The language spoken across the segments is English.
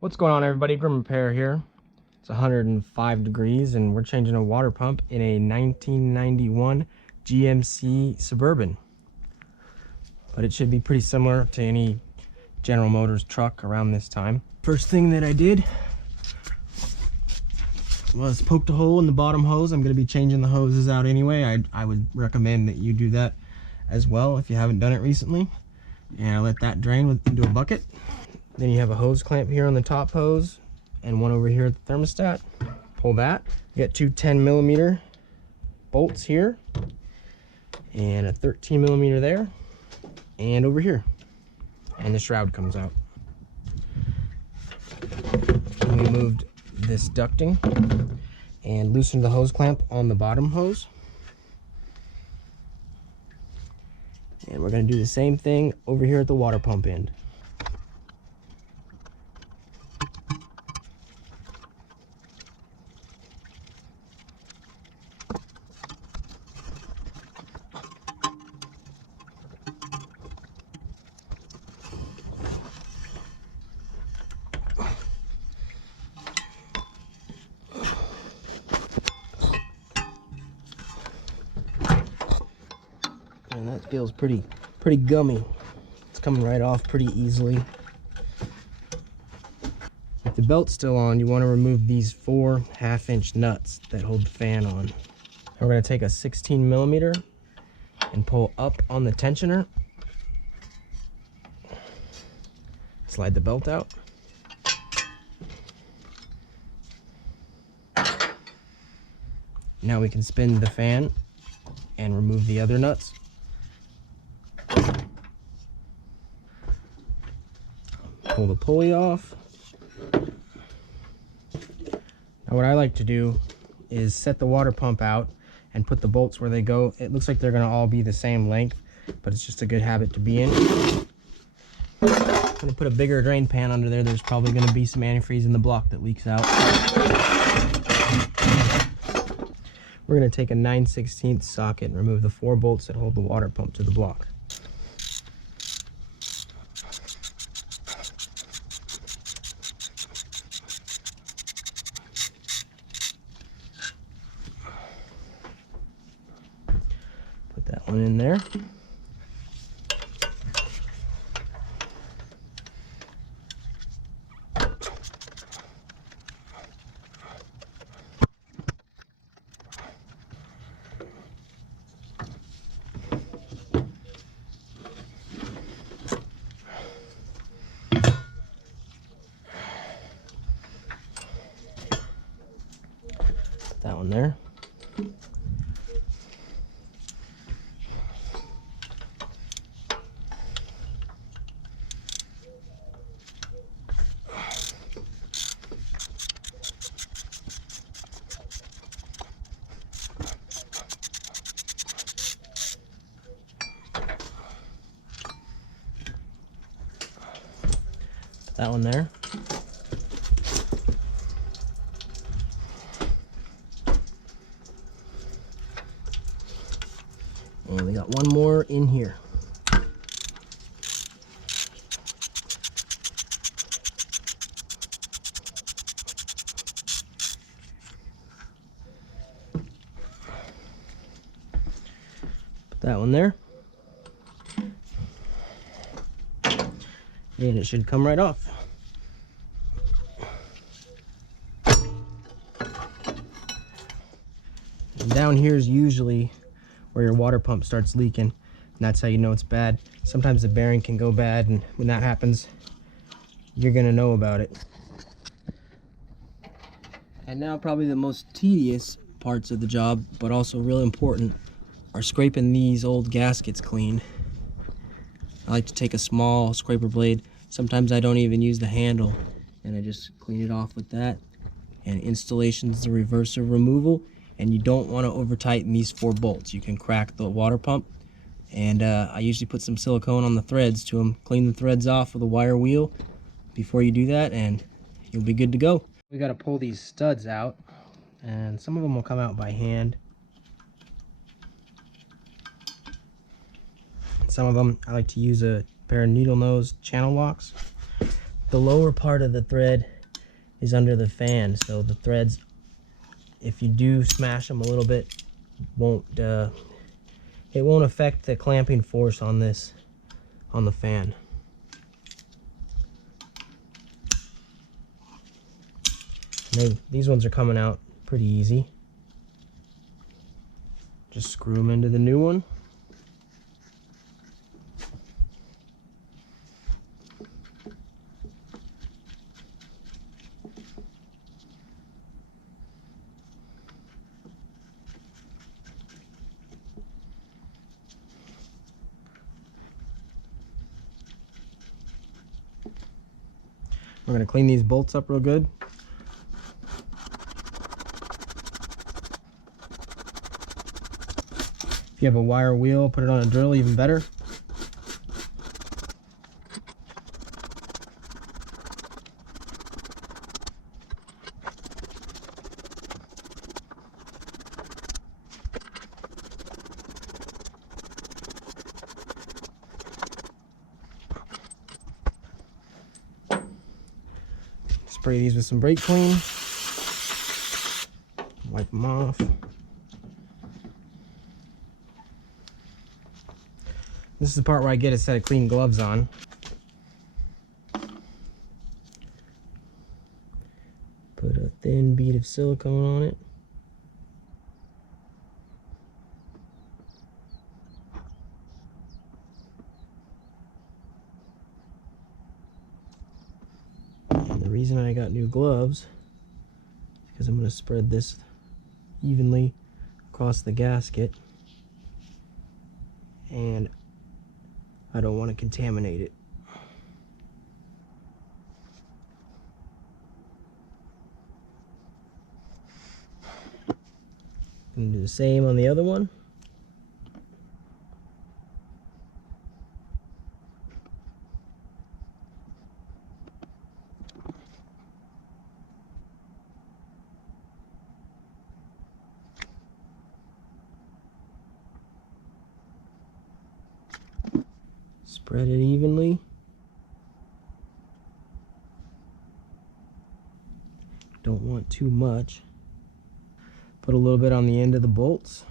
What's going on, everybody? Grim Repair here. It's 105 degrees and we're changing a water pump in a 1991 GMC Suburban. But it should be pretty similar to any General Motors truck around this time. First thing that I did was poked a hole in the bottom hose. I'm going to be changing the hoses out anyway. I would recommend that you do that as well if you haven't done it recently. And I let that drain into a bucket. Then you have a hose clamp here on the top hose and one over here at the thermostat. Pull that. You got two 10mm bolts here and a 13mm there and over here. And the shroud comes out. And we moved this ducting and loosened the hose clamp on the bottom hose. And we're going to do the same thing over here at the water pump end. And that feels pretty gummy. It's coming right off pretty easily. With the belt still on, you want to remove these 4 1/2-inch nuts that hold the fan on. And we're going to take a 16mm and pull up on the tensioner. Slide the belt out. Now we can spin the fan and remove the other nuts. Pull the pulley off. Now what I like to do is set the water pump out and put the bolts where they go. It looks like they're going to all be the same length, but it's just a good habit to be in. I'm going to put a bigger drain pan under there. There's probably going to be some antifreeze in the block that leaks out. We're going to take a 9/16 socket and remove the 4 bolts that hold the water pump to the block. Put that one in there. That one there. That one there. And we got one more in here. Put that one there. And it should come right off. And down here is usually where your water pump starts leaking, and that's how you know it's bad. Sometimes the bearing can go bad, and when that happens, you're gonna know about it. And now probably the most tedious parts of the job, but also real important, are scraping these old gaskets clean. I like to take a small scraper blade. Sometimes I don't even use the handle, and I just clean it off with that. And installation is the reverse of removal, and you don't want to over tighten these 4 bolts. You can crack the water pump, and I usually put some silicone on the threads to them. Clean the threads off with a wire wheel before you do that, and you'll be good to go. We got to pull these studs out, and some of them will come out by hand. Some of them I like to use a pair of needle nose channel locks. The lower part of the thread is under the fan, so the threads, if you do smash them a little bit, it won't affect the clamping force on this, on the fan. These ones are coming out pretty easy. Just screw them into the new one. We're going to clean these bolts up real good. If you have a wire wheel, put it on a drill, even better. Spray these with some brake clean. Wipe them off. This is the part where I get a set of clean gloves on. Put a thin bead of silicone on it. And the reason I got new gloves is because I'm going to spread this evenly across the gasket, and I don't want to contaminate it. I'm going to do the same on the other one. Spread it evenly. Don't want too much. Put a little bit on the end of the bolts.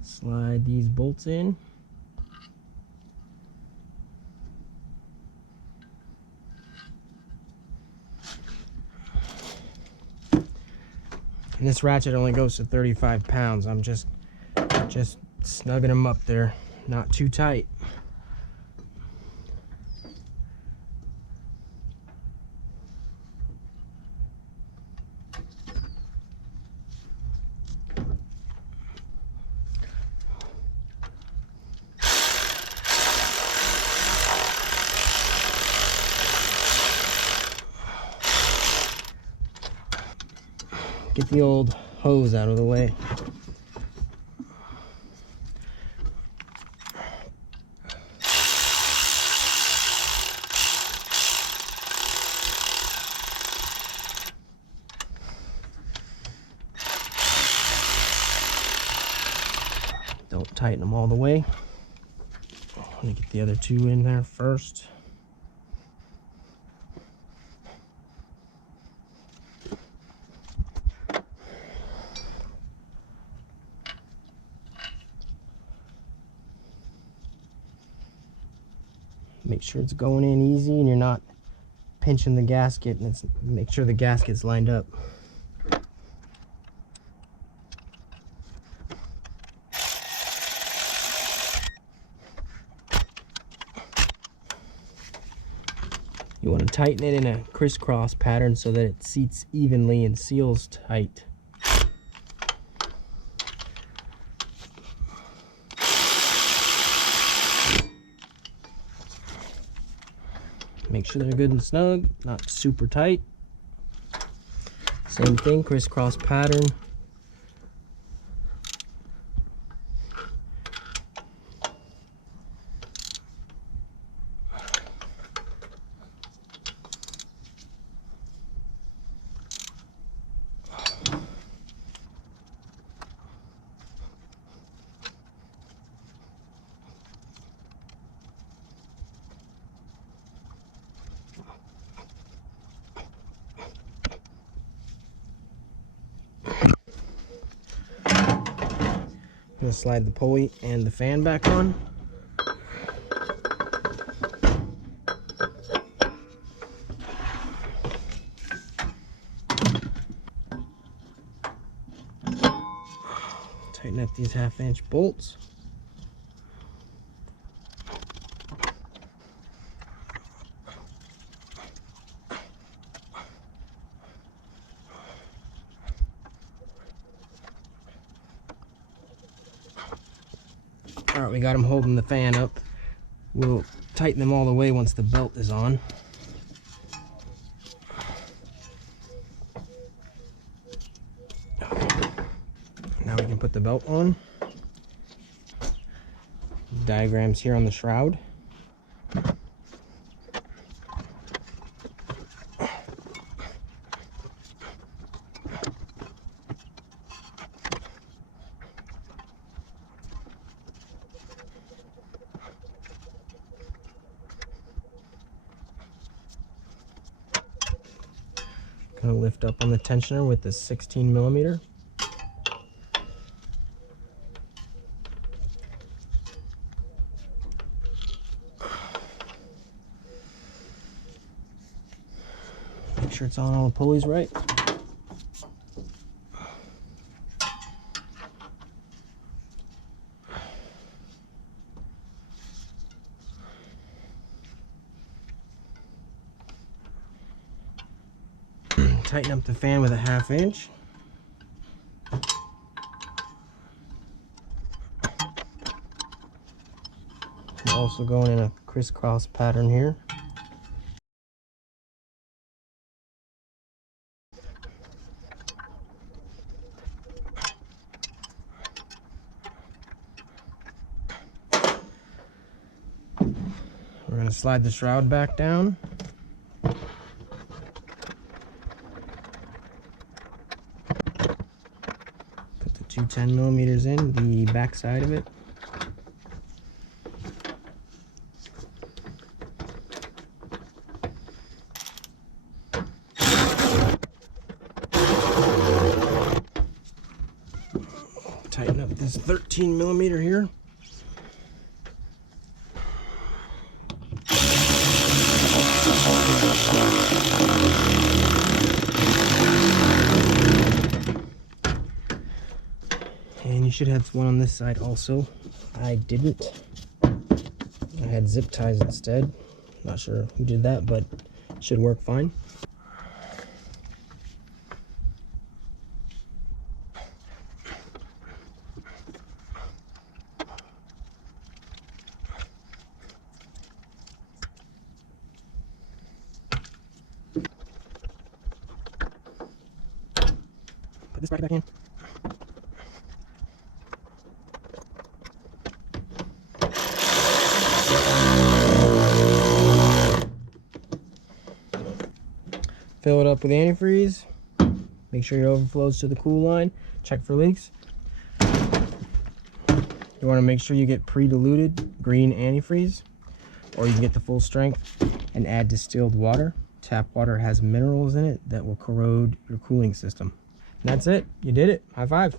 Slide these bolts in. And this ratchet only goes to 35 pounds. I'm just snugging them up there, not too tight. Get the old hose out of the way. Don't tighten them all the way. Let me get the other two in there first. Make sure it's going in easy and you're not pinching the gasket, and make sure the gasket's lined up. You want to tighten it in a crisscross pattern so that it seats evenly and seals tight. Make sure they're good and snug, not super tight. Same thing, crisscross pattern. gonna slide the pulley and the fan back on. Tighten up these 1/2-inch bolts. All right, we got them holding the fan up. We'll tighten them all the way once the belt is on. Now we can put the belt on. Diagrams here on the shroud. Gonna lift up on the tensioner with the 16mm. Make sure it's on all the pulleys right. Tighten up the fan with a 1/2 inch. I'm also going in a crisscross pattern here. We're going to slide the shroud back down. Put the two 10mm in the back side of it. Tighten up this 13mm here. And you should have one on this side also. I didn't. I had zip ties instead. Not sure who did that, but it should work fine. Put this bracket back in. Fill it up with antifreeze. Make sure it overflows to the cool line. Check for leaks. You want to make sure you get pre-diluted green antifreeze, or you can get the full strength and add distilled water. Tap water has minerals in it that will corrode your cooling system. And that's it. You did it. High five.